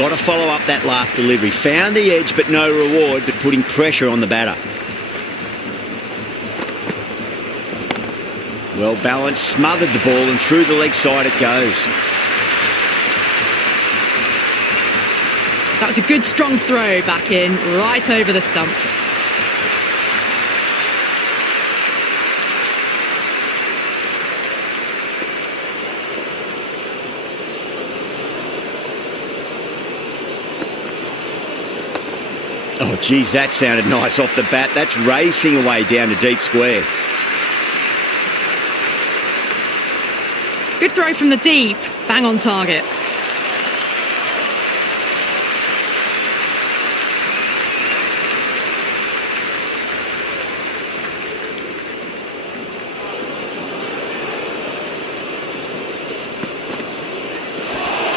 got to follow up that last delivery. Found the edge, but no reward, but putting pressure on the batter. Well balanced, smothered the ball, and through the leg side it goes. That was a good strong throw back in, right over the stumps. Oh, geez, that sounded nice off the bat. That's racing away down to deep square. Good throw from the deep, bang on target.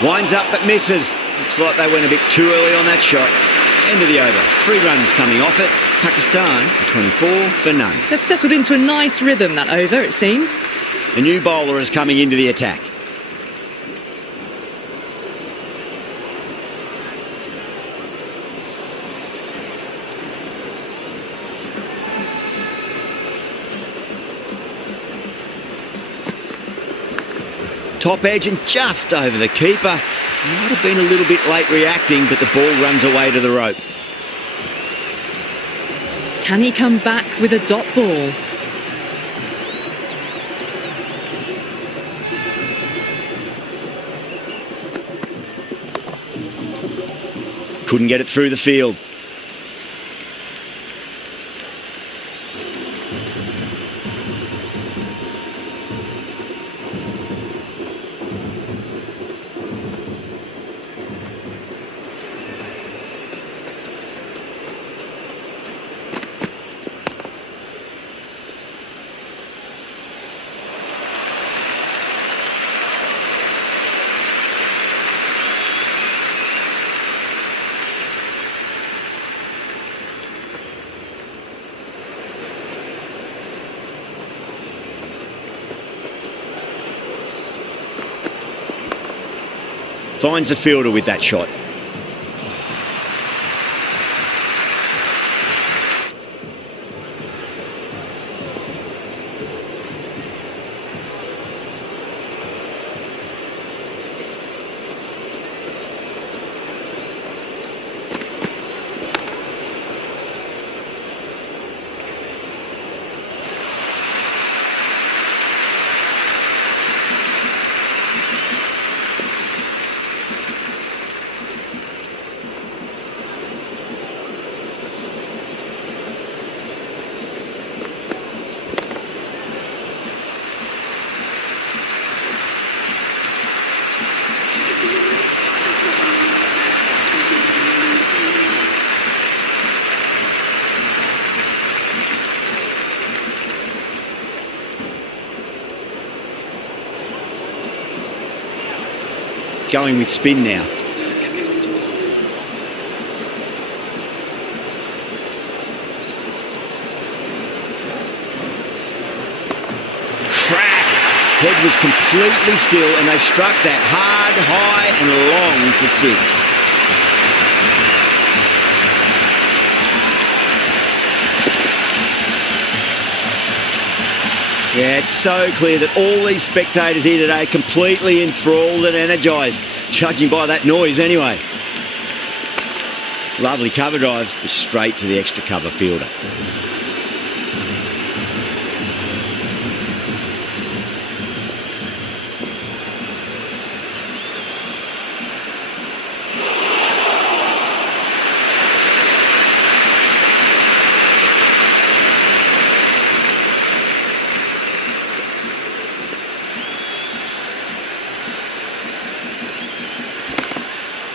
Winds up but misses. Looks like they went a bit too early on that shot. End of the over. 3 runs coming off it. Pakistan 24 for none. They've settled into a nice rhythm that over, it seems. A new bowler is coming into the attack. Top edge and just over the keeper. Might have been a little bit late reacting, but the ball runs away to the rope. Can he come back with a dot ball? Couldn't get it through the field. Finds the fielder with that shot. Going with spin now. Crack! Head was completely still and they struck that hard, high and long for 6. Yeah, it's so clear that all these spectators here today completely enthralled and energised, judging by that noise anyway. Lovely cover drive, straight to the extra cover fielder.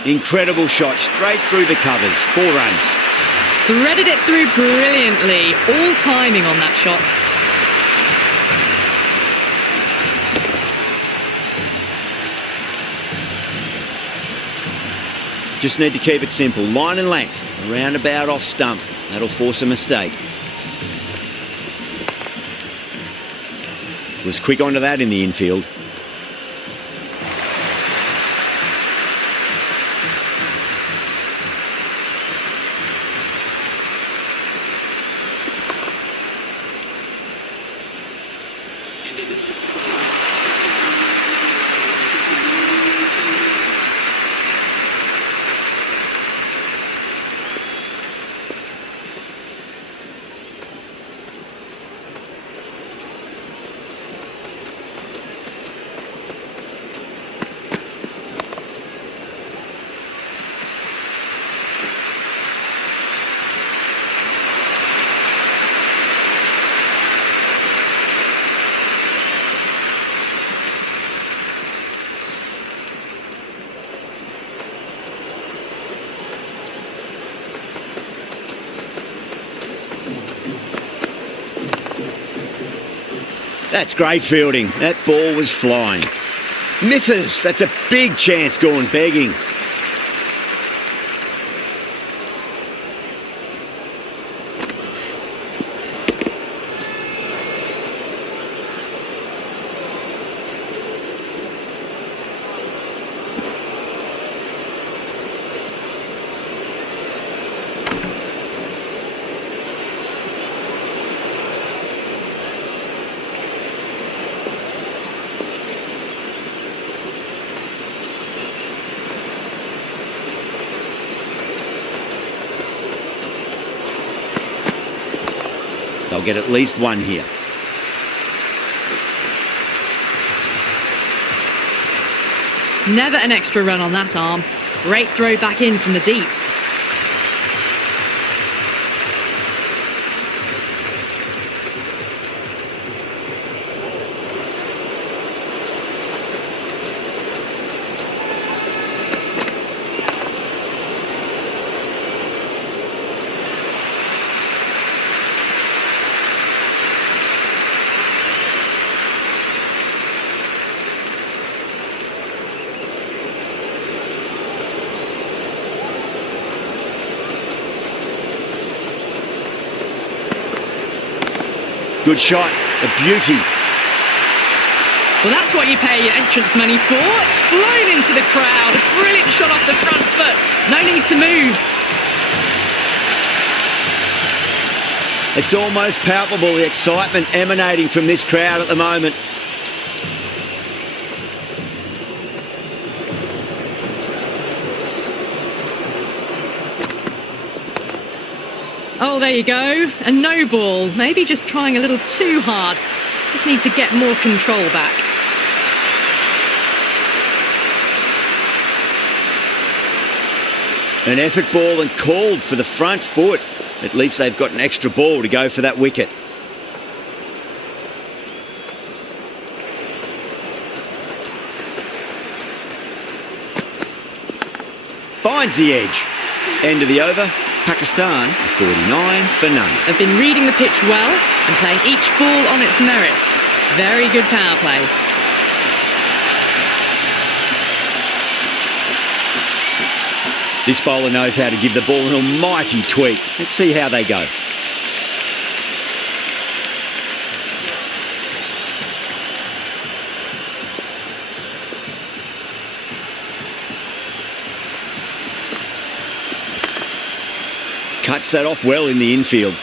Incredible shot, straight through the covers, 4 runs. Threaded it through brilliantly, all timing on that shot. Just need to keep it simple, line and length, roundabout off stump. That'll force a mistake. Was quick onto that in the infield. That's great fielding. That ball was flying. Misses. That's a big chance gone begging. They'll get at least one here. Never an extra run on that arm. Great throw back in from the deep. Good shot, a beauty. Well, that's what you pay your entrance money for. It's flown into the crowd. A brilliant shot off the front foot. No need to move. It's almost palpable, the excitement emanating from this crowd at the moment. Oh, there you go. A no ball. Maybe just trying a little too hard. Just need to get more control back. An effort ball and called for the front foot. At least they've got an extra ball to go for that wicket. Finds the edge. End of the over. Pakistan 49 for none. They've been reading the pitch well and playing each ball on its merit. Very good power play. This bowler knows how to give the ball an almighty tweak. Let's see how they go. Cuts that off well in the infield.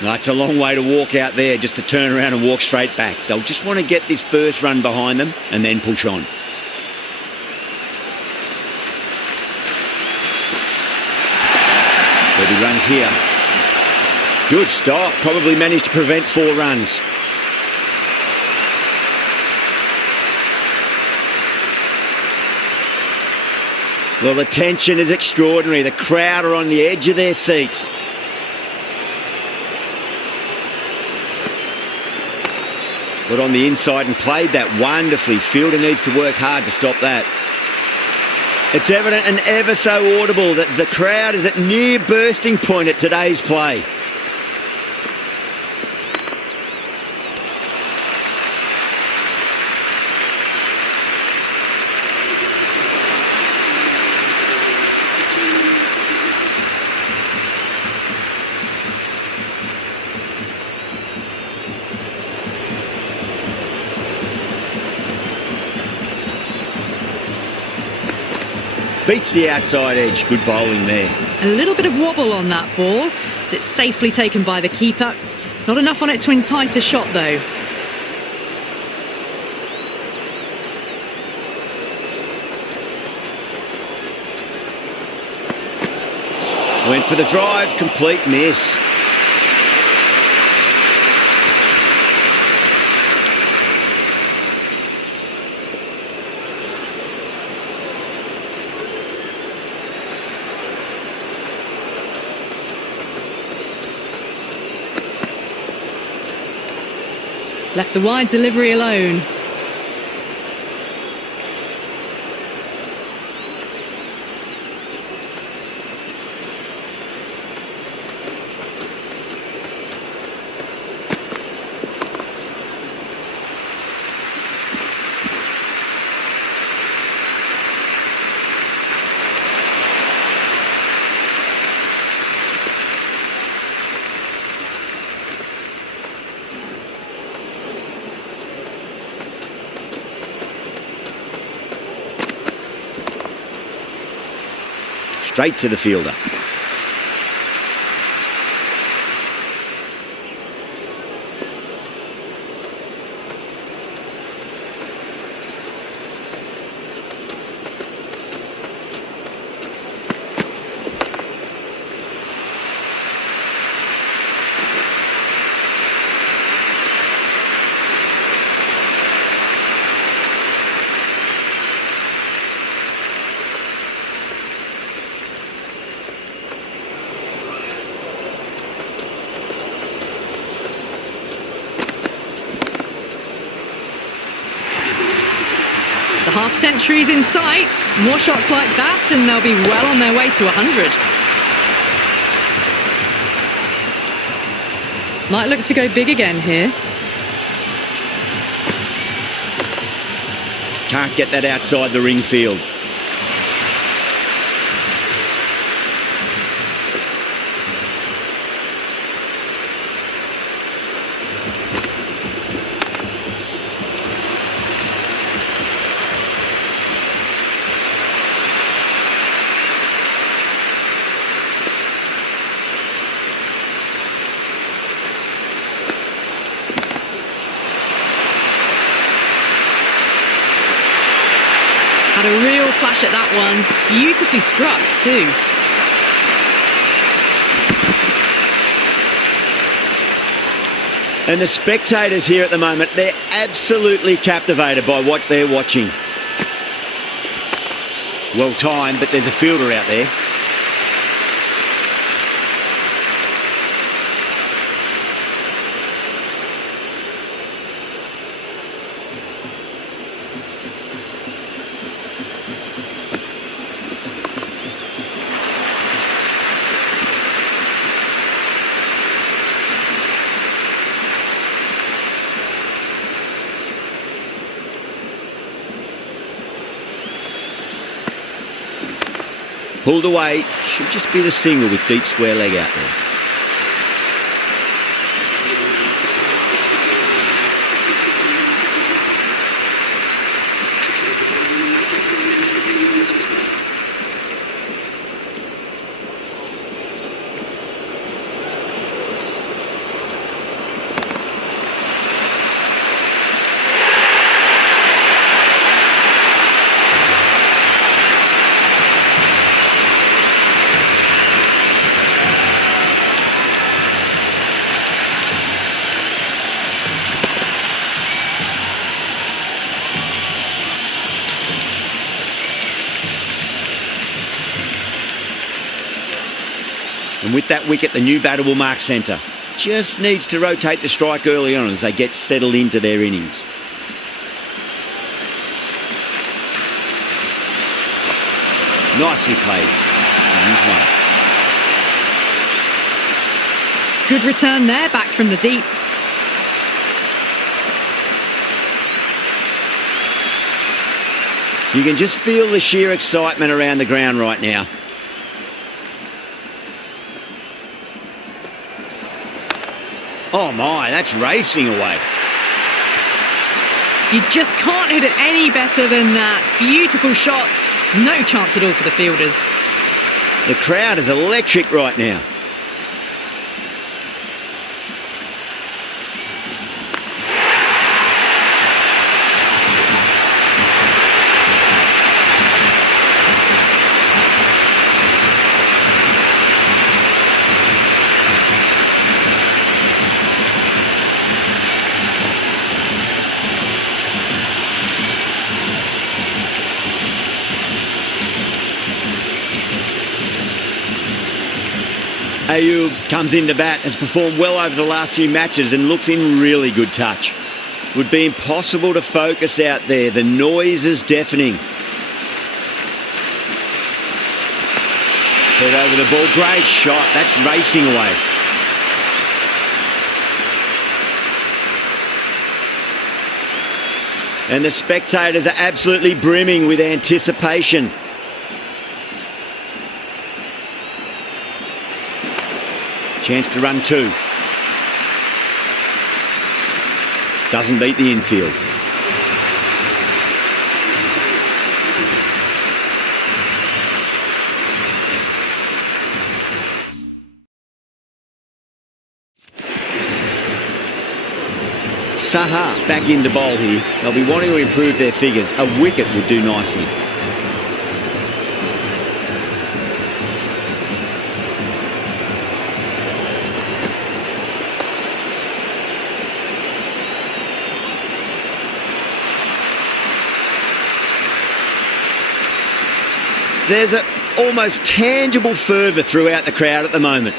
No, it's a long way to walk out there just to turn around and walk straight back. They'll just want to get this first run behind them and then push on. There'll be runs here. Good stop. Probably managed to prevent 4 runs. Well, the tension is extraordinary. The crowd are on the edge of their seats. Got on the inside and played that wonderfully. Fielder needs to work hard to stop that. It's evident and ever so audible that the crowd is at near bursting point at today's play. Beats the outside edge. Good bowling there. A little bit of wobble on that ball. It's safely taken by the keeper. Not enough on it to entice a shot, though. Went for the drive. Complete miss. Left the wide delivery alone. Straight to the fielder. The half-century's in sight. More shots like that and they'll be well on their way to 100. Might look to go big again here. Can't get that outside the ring field. Had a real flash at that one. Beautifully struck too. And the spectators here at the moment, they're absolutely captivated by what they're watching. Well timed, but there's a fielder out there. Pulled away, should just be the single with deep square leg out there. And with that wicket, the new batter will mark centre. Just needs to rotate the strike early on as they get settled into their innings. Nicely played. He's one. Good return there, back from the deep. You can just feel the sheer excitement around the ground right now. Oh my, that's racing away. You just can't hit it any better than that. Beautiful shot. No chance at all for the fielders. The crowd is electric right now. Ayub comes into bat, has performed well over the last few matches and looks in really good touch. Would be impossible to focus out there. The noise is deafening. Head over the ball. Great shot. That's racing away. And the spectators are absolutely brimming with anticipation. Chance to run two. Doesn't beat the infield. Saha back into bowl here. They'll be wanting to improve their figures. A wicket would do nicely. There's an almost tangible fervour throughout the crowd at the moment.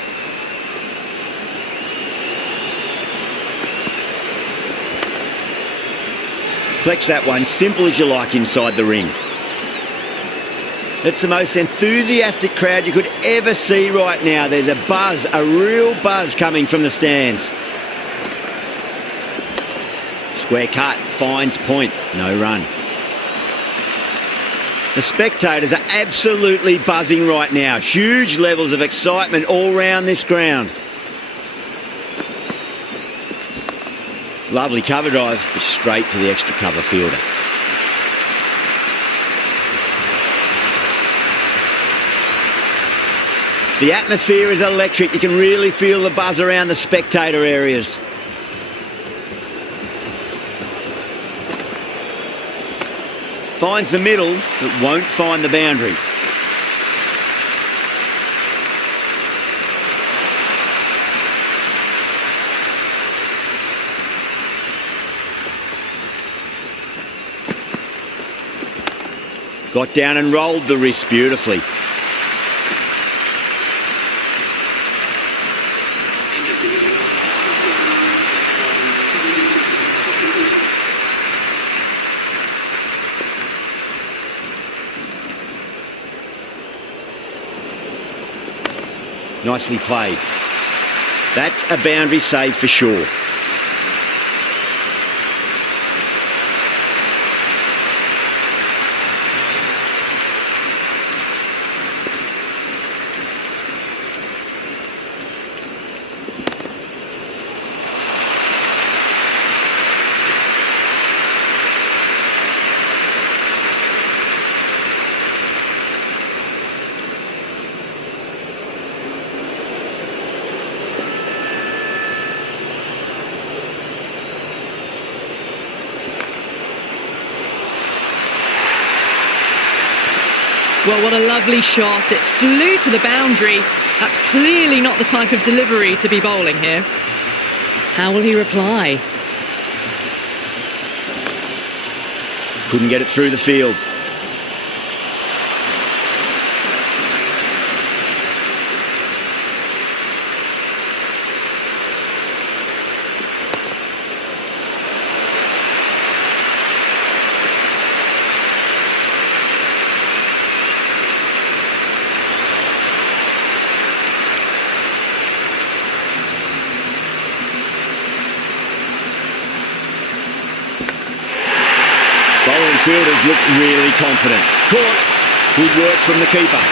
Collects that one, simple as you like, inside the ring. It's the most enthusiastic crowd you could ever see right now. There's a buzz, a real buzz coming from the stands. Square cut, finds point, no run. The spectators are absolutely buzzing right now. Huge levels of excitement all round this ground. Lovely cover drive, but straight to the extra cover fielder. The atmosphere is electric. You can really feel the buzz around the spectator areas. Finds the middle, but won't find the boundary. Got down and rolled the wrist beautifully. Nicely played. That's a boundary save for sure. Well, what a lovely shot. It flew to the boundary. That's clearly not the type of delivery to be bowling here. How will he reply? Couldn't get it through the field. fielders look really confident. Caught. Good work from the keeper.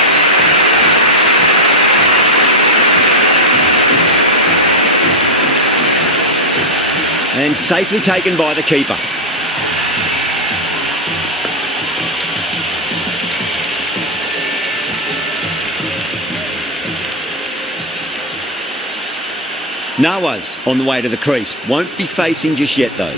And safely taken by the keeper. Nawaz on the way to the crease. Won't be facing just yet though.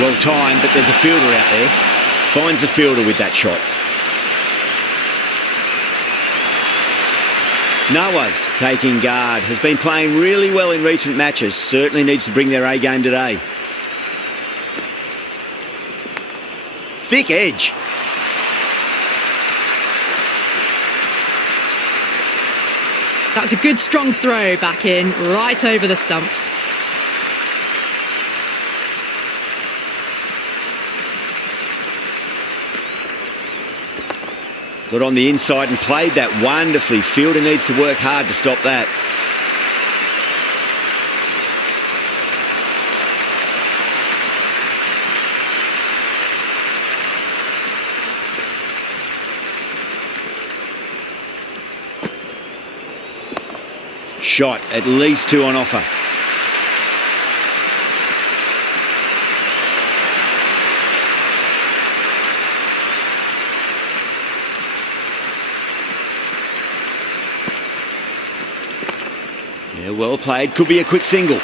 Well timed, but there's a fielder out there. Finds the fielder with that shot. Nawaz taking guard. Has been playing really well in recent matches. Certainly needs to bring their A game today. Thick edge. That's a good strong throw back in, right over the stumps. Got on the inside and played that wonderfully. Fielder needs to work hard to stop that. Shot, at least 2 on offer. Yeah, well played. Could be a quick single.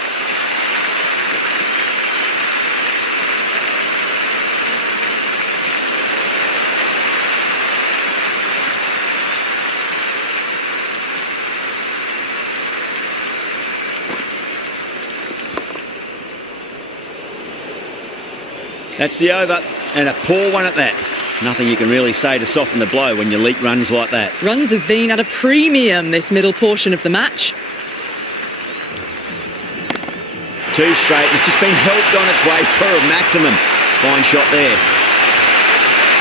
That's the over, and a poor one at that. Nothing you can really say to soften the blow when you leak runs like that. Runs have been at a premium this middle portion of the match. 2 straight. It's just been helped on its way for a maximum. Fine shot there.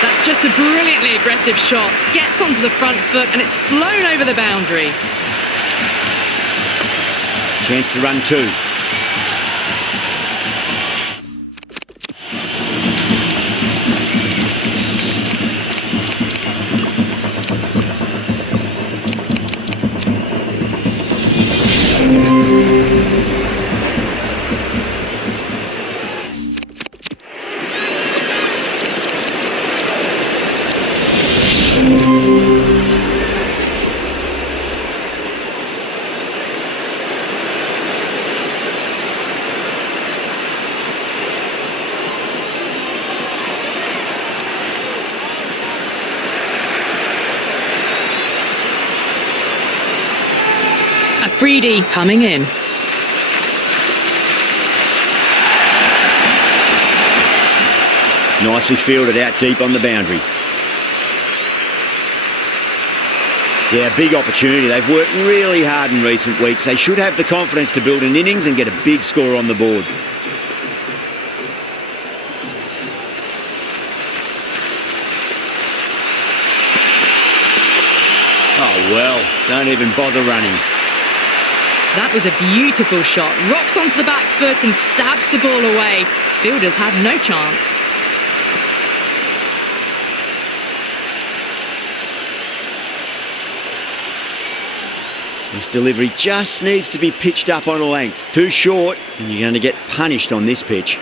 That's just a brilliantly aggressive shot. Gets onto the front foot and it's flown over the boundary. Chance to run 2. Freedy coming in. Nicely fielded out deep on the boundary. Yeah, big opportunity. They've worked really hard in recent weeks. They should have the confidence to build an innings and get a big score on the board. Oh, well, don't even bother running. That was a beautiful shot. Rocks onto the back foot and stabs the ball away. Fielders had no chance. This delivery just needs to be pitched up on a length. Too short, and you're going to get punished on this pitch.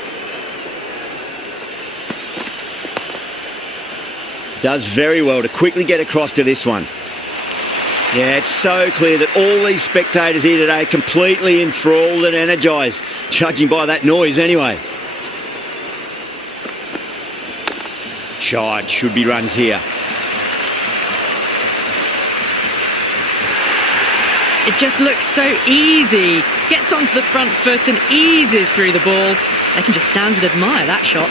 Does very well to quickly get across to this one. Yeah, it's so clear that all these spectators here today completely enthralled and energised, judging by that noise anyway. Shot, should be runs here. It just looks so easy. Gets onto the front foot and eases through the ball. They can just stand and admire that shot.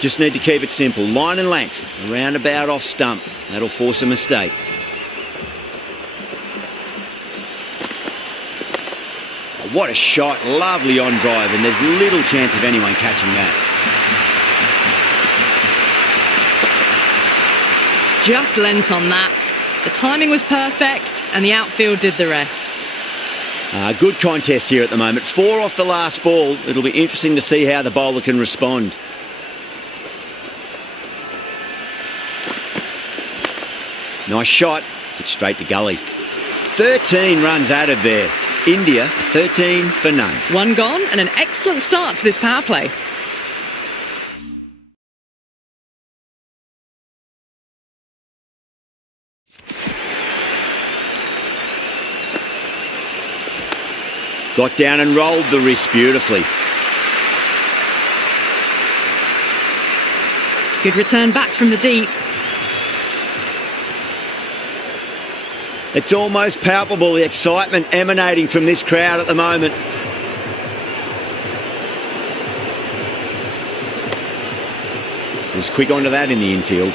Just need to keep it simple. Line and length, around about off stump. That'll force a mistake. what a shot. Lovely on drive, and there's little chance of anyone catching that. Just lent on that. The timing was perfect, and the outfield did the rest. Good contest here at the moment. 4 off the last ball. It'll be interesting to see how the bowler can respond. Nice shot, but straight to gully. 13 runs added there. India, 13 for none. 1 gone, and an excellent start to this power play. Got down and rolled the wrist beautifully. Good return back from the deep. It's almost palpable, the excitement emanating from this crowd at the moment. Was quick onto that in the infield.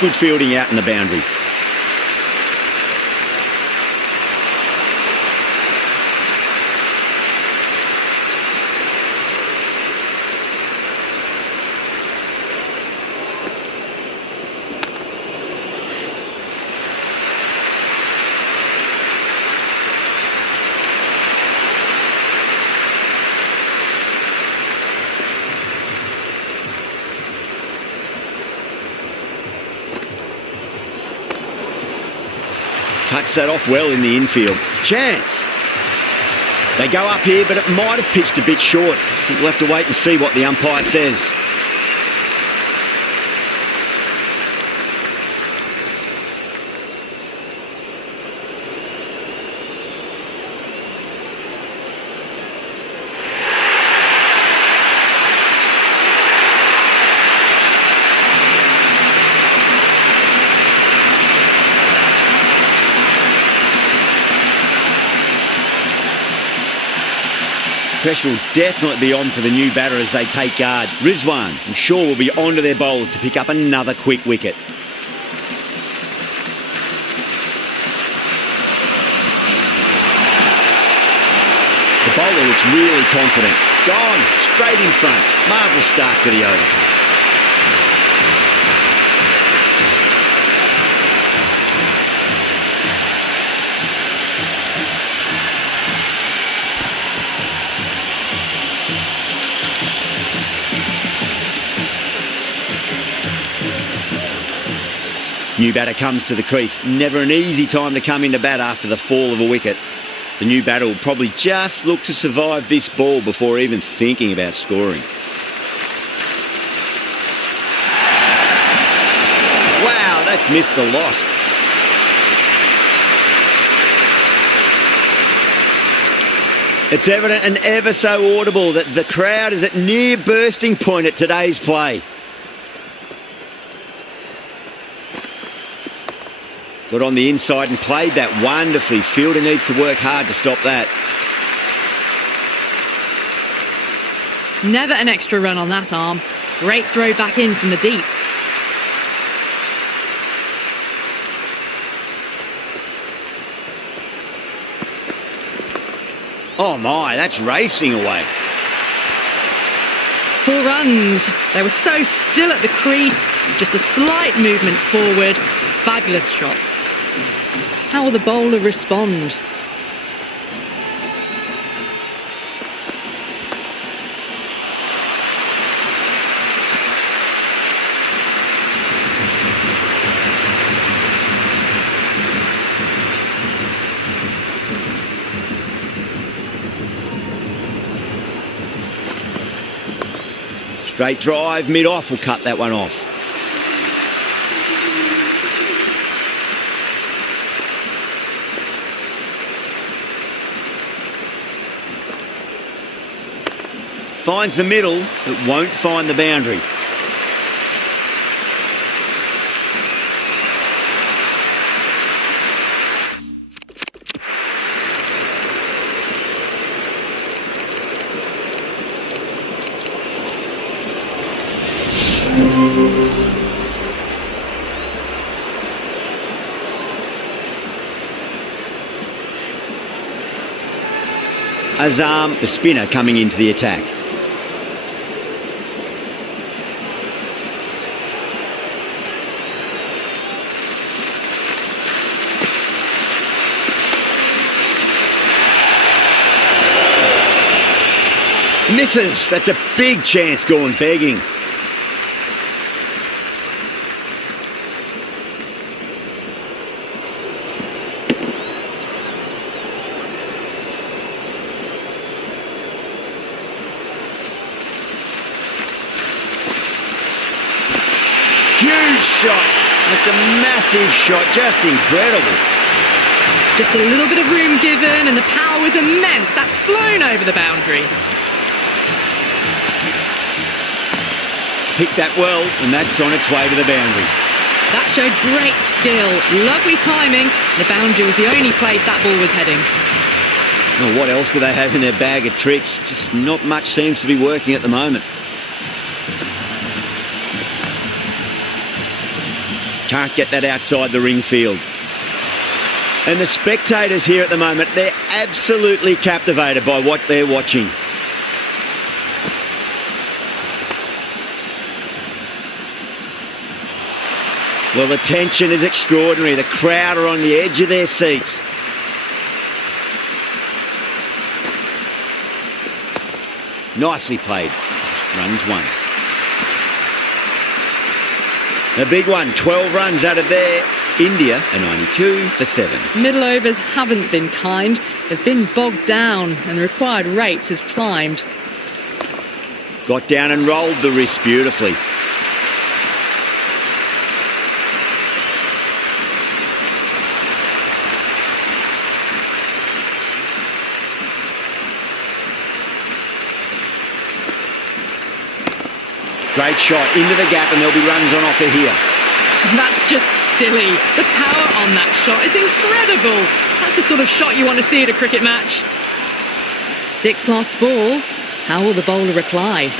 Good fielding out in the boundary. Cuts that off well in the infield. Chance. They go up here, but it might have pitched a bit short. I think we'll have to wait and see what the umpire says. Pressure will definitely be on for the new batter as they take guard. Rizwan, I'm sure, will be onto their bowlers to pick up another quick wicket. The bowler looks really confident. Gone, straight in front. Marvellous start to the over. New batter comes to the crease. Never an easy time to come into bat after the fall of a wicket. The new batter will probably just look to survive this ball before even thinking about scoring. Wow, that's missed the lot. It's evident and ever so audible that the crowd is at near bursting point at today's play. Got on the inside and played that wonderfully. Fielder needs to work hard to stop that. Never an extra run on that arm. Great throw back in from the deep. Oh my, that's racing away. 4 runs. They were so still at the crease. Just a slight movement forward. Fabulous shot. How will the bowler respond? Straight drive, mid-off will cut that one off. Finds the middle, but won't find the boundary. Azam, the spinner, coming into the attack. Misses. That's a big chance gone begging. Huge shot. That's a massive shot. Just incredible. Just a little bit of room given and the power was immense. That's flown over the boundary. Picked that well, and that's on its way to the boundary. That showed great skill. Lovely timing. The boundary was the only place that ball was heading. Well, what else do they have in their bag of tricks? Just not much seems to be working at the moment. Can't get that outside the ring field. And the spectators here at the moment, they're absolutely captivated by what they're watching. Well, the tension is extraordinary. The crowd are on the edge of their seats. Nicely played. Runs one. A big one, 12 runs out of there. India, a 92 for 7. Middle overs haven't been kind. They've been bogged down and the required rate has climbed. Got down and rolled the wrist beautifully. Great shot into the gap and there'll be runs on offer here. That's just silly. The power on that shot is incredible. That's the sort of shot you want to see at a cricket match. 6 lost ball. How will the bowler reply?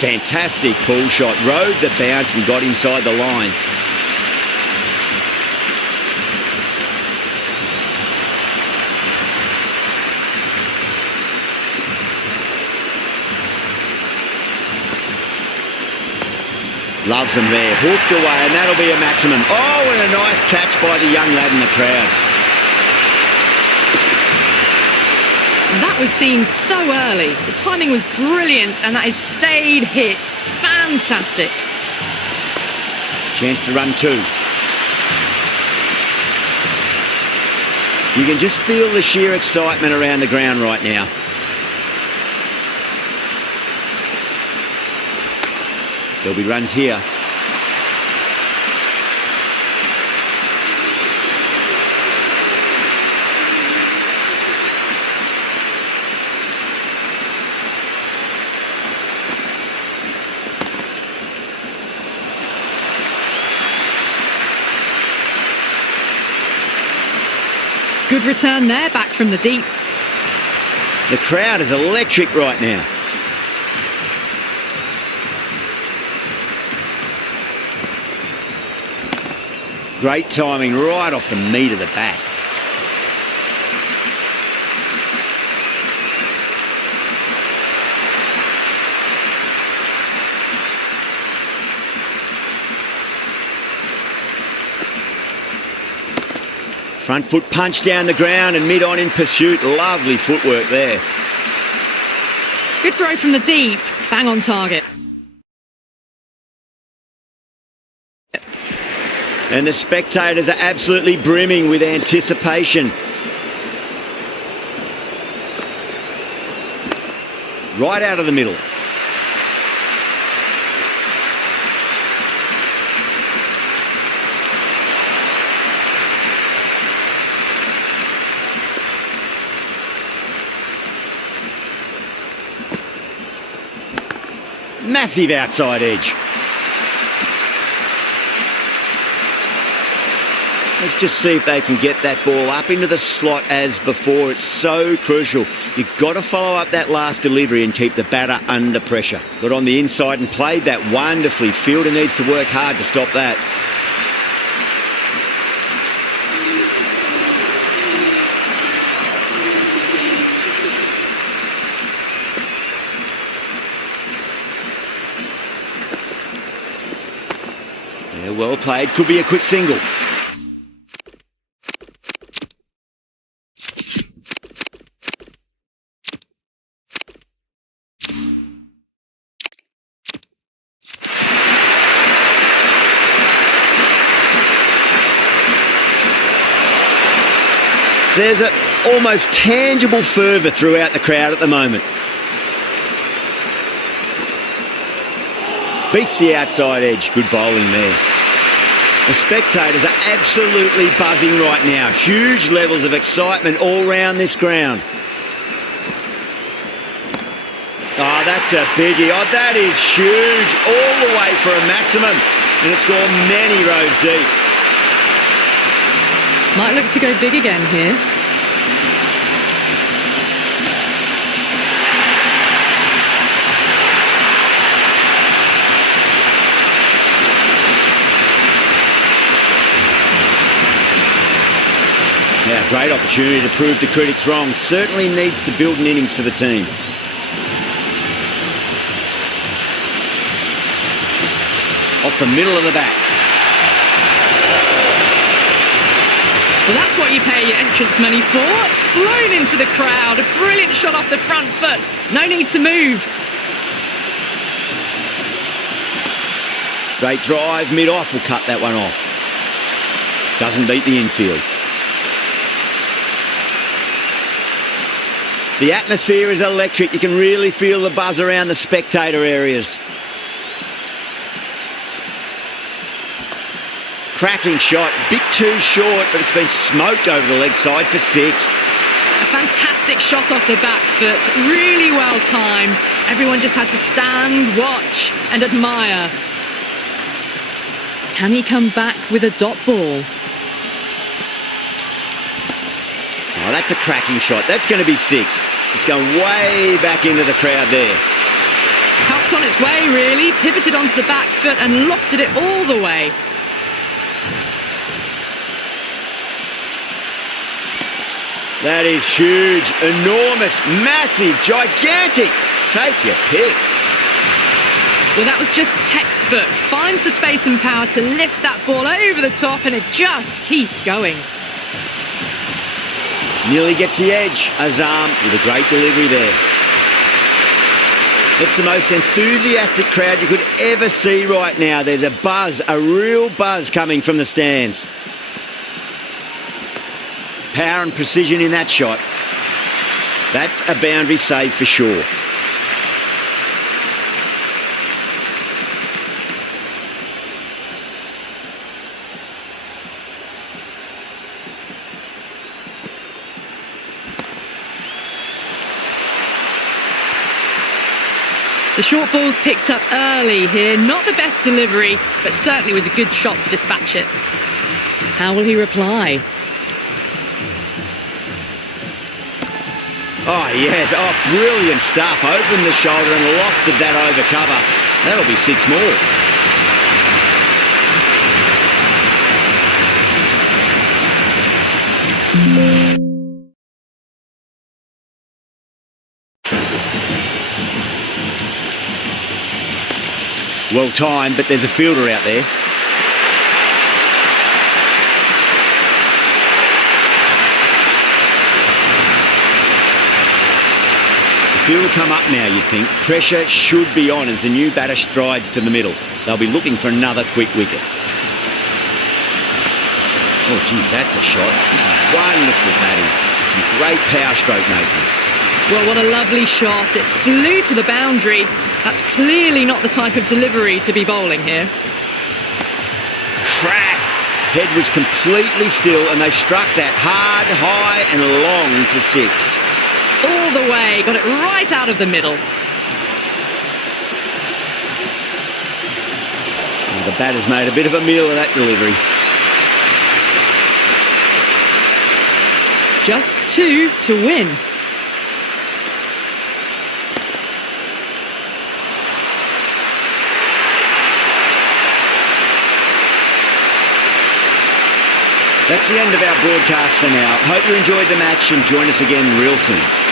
Fantastic pull shot. Rode the bounce and got inside the line. Loves them there. Hooked away, and that'll be a maximum. Oh, and a nice catch by the young lad in the crowd. That was seen so early. The timing was brilliant, and that is stayed hit. Fantastic. Chance to run 2. You can just feel the sheer excitement around the ground right now. There'll be runs here. Good return there, back from the deep. The crowd is electric right now. Great timing right off the meat of the bat. Front foot punch down the ground and mid on in pursuit. Lovely footwork there. Good throw from the deep. Bang on target. And the spectators are absolutely brimming with anticipation. Right out of the middle. Massive outside edge. Let's just see if they can get that ball up into the slot as before. It's so crucial. You've got to follow up that last delivery and keep the batter under pressure. Got on the inside and played that wonderfully. Fielder needs to work hard to stop that. Yeah, well played. Could be a quick single. There's an almost tangible fervour throughout the crowd at the moment. Beats the outside edge. Good bowling there. The spectators are absolutely buzzing right now. Huge levels of excitement all round this ground. Oh, that's a biggie. Oh, that is huge. All the way for a maximum. And it's gone many rows deep. Might look to go big again here. Yeah, great opportunity to prove the critics wrong. Certainly needs to build an innings for the team. Off the middle of the bat. Well, that's what you pay your entrance money for. It's flown into the crowd. A brilliant shot off the front foot. No need to move. Straight drive, mid-off will cut that one off. Doesn't beat the infield. The atmosphere is electric. You can really feel the buzz around the spectator areas. Cracking shot, bit too short, but it's been smoked over the leg side for 6. A fantastic shot off the back foot, really well timed. Everyone just had to stand, watch and admire. Can he come back with a dot ball? Oh, that's a cracking shot. That's going to be 6. It's going way back into the crowd there. Helped on its way, really. Pivoted onto the back foot and lofted it all the way. That is huge, enormous, massive, gigantic. Take your pick. Well, that was just textbook. Finds the space and power to lift that ball over the top, and it just keeps going. Nearly gets the edge. Azam with a great delivery there. It's the most enthusiastic crowd you could ever see right now. There's a buzz, a real buzz coming from the stands. Power and precision in that shot. That's a boundary save for sure. The short ball's picked up early here. Not the best delivery, but certainly was a good shot to dispatch it. How will he reply? Oh, yes. Oh, brilliant stuff. Opened the shoulder and lofted that over cover. That'll be 6 more. Well timed, but there's a fielder out there. Field will come up now, you'd think. Pressure should be on as the new batter strides to the middle. They'll be looking for another quick wicket. Oh, geez, that's a shot. This is wonderful batting. Some great power stroke making. Well, what a lovely shot. It flew to the boundary. That's clearly not the type of delivery to be bowling here. Crack! Head was completely still and they struck that hard, high and long for 6. All the way, got it right out of the middle. The batter's made a bit of a meal of that delivery. Just 2 to win. That's the end of our broadcast for now. Hope you enjoyed the match and join us again real soon.